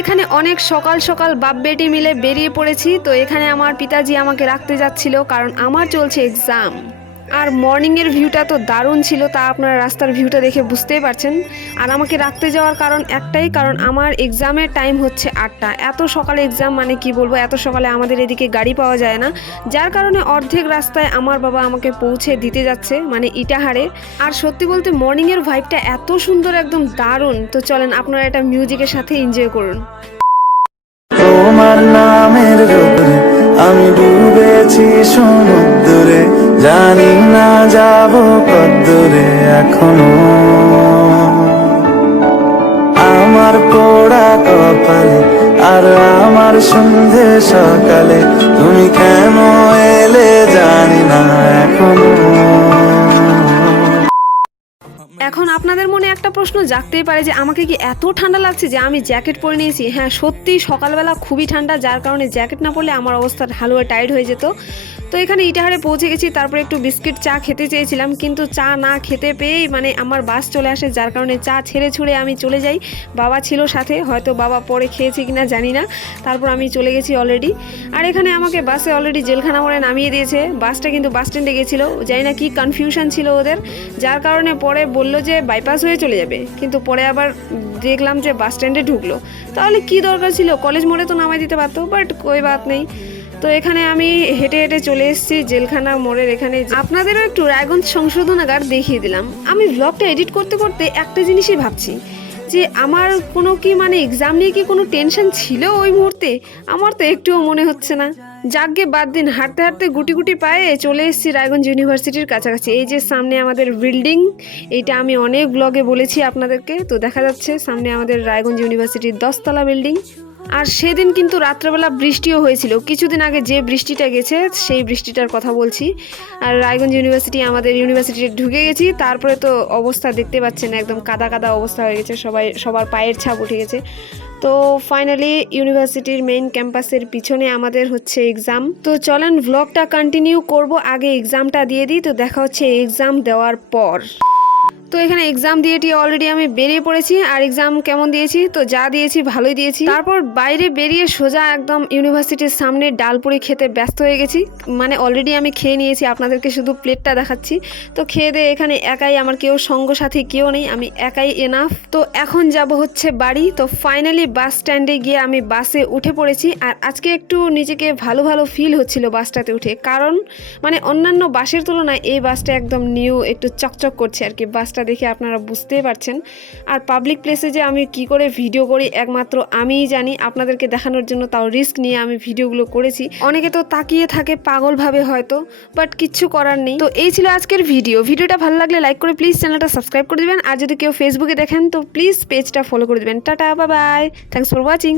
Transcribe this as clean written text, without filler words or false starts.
এখানে অনেক সকাল সকাল বাপ বেটি মিলে বেরিয়ে পড়েছি। তো এখানে আমার পিতাজি আমাকে রাখতে যাচ্ছিল, কারণ আমার চলছে এক্সাম। আর মর্নিংয়ের ভিউটা তো দারুণ ছিল, তা আপনারা রাস্তার ভিউটা দেখে বুঝতেই পারছেন। আর আমাকে রাখতে যাওয়ার কারণ একটাই, কারণ আমার এক্সামের টাইম হচ্ছে 8টা। এত সকালে এক্সাম মানে কি বলবো, এত সকালে আমাদের এদিকে গাড়ি পাওয়া যায় না, যার কারণে অর্ধেক রাস্তায় আমার বাবা আমাকে পৌঁছে দিতে যাচ্ছে, মানে ইটাহারে। আর সত্যি বলতে মর্নিংয়ের ভাইবটা এত সুন্দর, একদম দারুণ। তো চলেন আপনারা এটা মিউজিকের সাথে এনজয় করুন। তোমার নামের রোদে আমি ডুবেছি সমুদ্রে, জানি না যাব কদ্দূরে এখনো। আমার পোড়া কপালে আর আমার সন্ধে সকালে তুমি কেন এলে জানি না এখনো। এখন আপনাদের মনে একটা প্রশ্ন জাগতেই পারে যে আমাকে কি এত ঠান্ডা লাগছে যে আমি জ্যাকেট পরে নিয়েছি। হ্যাঁ, সত্যি সকালবেলা খুবই ঠান্ডা, যার কারণে জ্যাকেট না পরলে আমার অবস্থা হালুয়া টাইট হয়ে যেত। তো এখানে ইটাহারে পৌঁছে গেছি, তারপরে একটু বিস্কিট চা খেতে চেয়েছিলাম, কিন্তু চা না খেতে পেয়েই মানে আমার বাস চলে আসে, যার কারণে চা ছেড়ে ছুড়ে আমি চলে যাই। বাবা ছিল সাথে, হয়তো বাবা পরে খেয়েছে কিনা জানি না। তারপর আমি চলে গেছি অলরেডি। আর এখানে আমাকে বাসে অলরেডি জেলখানা মোড়ে নামিয়ে দিয়েছে। বাসটা কিন্তু বাস স্ট্যান্ডে গেছিলো, জানি না কি কনফিউশন ছিল ওদের, যার কারণে পরে বললো যে বাইপাস হয়ে চলে যাবে, কিন্তু পরে আবার দেখলাম যে বাস স্ট্যান্ডে ঢুকলো। তাহলে কি দরকার ছিল, কলেজ মোড়ে তো নামাই দিতে পারতো, বাট কোই বাত নেই। তো এখানে আমি হেঁটে হেঁটে চলে এসেছি জেলখানা মোড়ের এখানে। আপনাদেরও একটু রায়গঞ্জ সংশোধনাগার দেখিয়ে দিলাম। আমি ব্লগটা এডিট করতে করতে একটা জিনিসই ভাবছি যে আমার কোনো কি মানে এক্সাম নিয়ে কি কোনো টেনশন ছিল ওই মুহূর্তে, আমার তো একটুও মনে হচ্ছে না। যাকগে বাদ দিন, হাঁটতে হাঁটতে গুটি গুটি পায়ে চলে এসেছি রায়গঞ্জ ইউনিভার্সিটির কাছাকাছি। এই যে সামনে আমাদের বিল্ডিং, এইটা আমি অনেক ব্লগে বলেছি আপনাদেরকে। তো দেখা যাচ্ছে সামনে আমাদের রায়গঞ্জ ইউনিভার্সিটির 10তলা বিল্ডিং। আর সেদিন কিন্তু রাত্রেবেলা বৃষ্টিও হয়েছিল, কিছুদিন আগে যে বৃষ্টিটা গেছে সেই বৃষ্টিটার কথা বলছি। আর রায়গঞ্জ ইউনিভার্সিটি, আমাদের ইউনিভার্সিটিতে ঢুকে গেছি, তারপরে তো অবস্থা দেখতে পাচ্ছেন, একদম কাদা কাদা অবস্থা হয়ে গেছে, সবার পায়ের ছাপ উঠে গেছে। তো ফাইনালি ইউনিভার্সিটির মেইন ক্যাম্পাসের পিছনে আমাদের হচ্ছে এক্সাম। তো চলেন ভ্লগটা কন্টিনিউ করব, আগে এক্সামটা দিয়ে দিই। তো দেখা হচ্ছে এক্সাম দেওয়ার পর। তো এখানে এক্সাম দিয়ে অলরেডি আমি বেরিয়ে পড়েছি। আর এক্সাম কেমন দিয়েছি, তো যা দিয়েছি ভালোই দিয়েছি। তারপর বাইরে বেরিয়ে সোজা একদম ইউনিভার্সিটির সামনে ডালপুরি খেতে ব্যস্ত হয়ে গেছি। মানে অলরেডি আমি খেয়ে নিয়েছি, আপনাদেরকে শুধু প্লেটটা দেখাচ্ছি। তো খেয়ে দিয়ে এখানে একাই, আমার কেউ সঙ্গ সাথী কেউ নেই, আমি একাই এনাফ। তো এখন যাব হচ্ছে বাড়ি। তো ফাইনালি বাস স্ট্যান্ডে গিয়ে আমি বাসে উঠে পড়েছি। আর আজকে একটু নিজেকে ভালো ভালো ফিল হচ্ছিল বাসটাতে উঠে, কারণ মানে অন্যান্য বাসের তুলনায় এই বাসটা একদম নিউ, একটু চকচক করছে আর কি। বাসটা দেখে আপনারা বুঝতেই পারছেন। আর পাবলিক প্লেসে যে আমি কি করে ভিডিও করি একমাত্র আমিই জানি, আপনাদেরকে দেখানোর জন্য তাও রিস্ক নিয়ে আমি ভিডিওগুলো করেছি। অনেকে তো তাকিয়ে থাকে পাগল ভাবে হয়তো, বাট কিচ্ছু করার নেই। তো এই ছিল আজকের ভিডিওটা ভালো লাগলে লাইক করে প্লিজ চ্যানেলটা সাবস্ক্রাইব করে দিবেন। আর যদি কেউ ফেসবুকে দেখেন তো প্লিজ পেজটা ফলো করে দিবেন। Tata, bye bye, thanks for watching.